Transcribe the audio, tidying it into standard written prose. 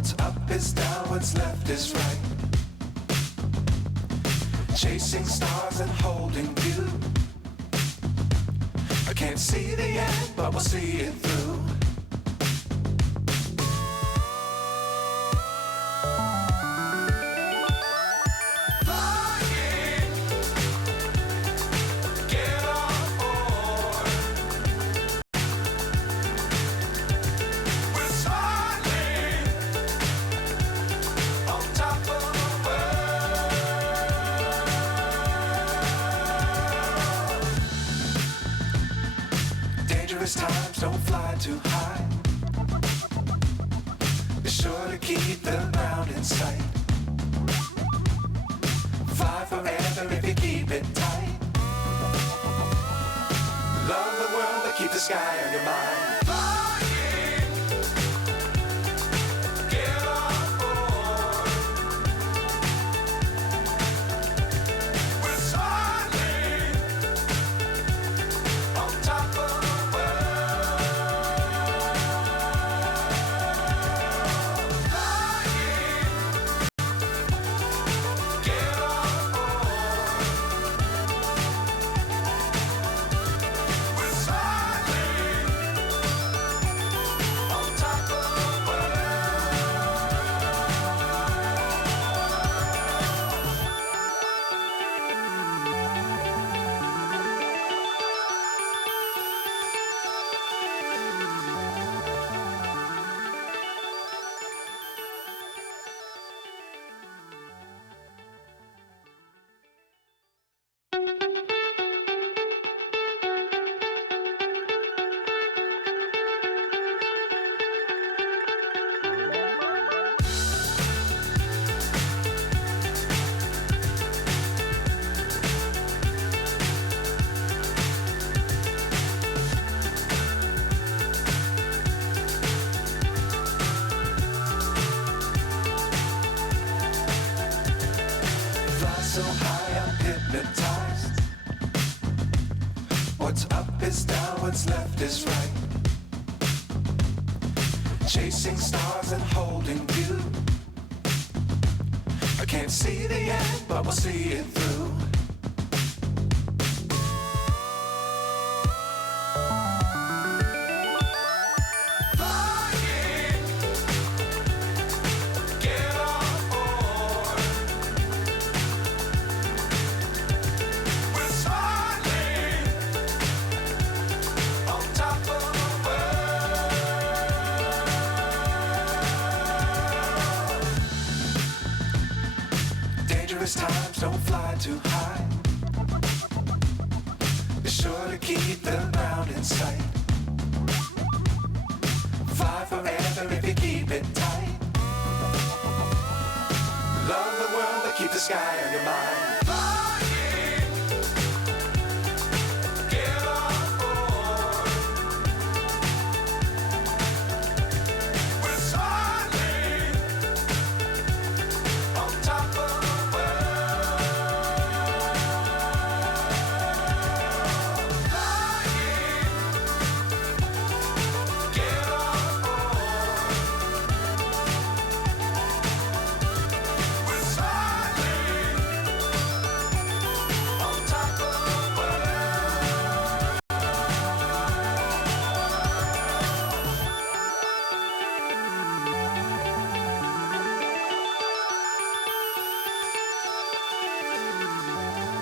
What's up is down, what's left is right. Chasing stars and holding you. I can't see the end, but we'll see it through. Times don't fly too high. Be sure to keep the ground in sight. Fly forever if you keep it tight. Love the world but keep the sky on your mind. So high I'm hypnotized. What's up is down, what's left is right. Chasing stars and holding you. I can't see the end, but we'll see it through. Times don't fly too high. Be sure to keep the ground in sight. Fly forever if you keep it tight. Love the world but keep the sky on your mind.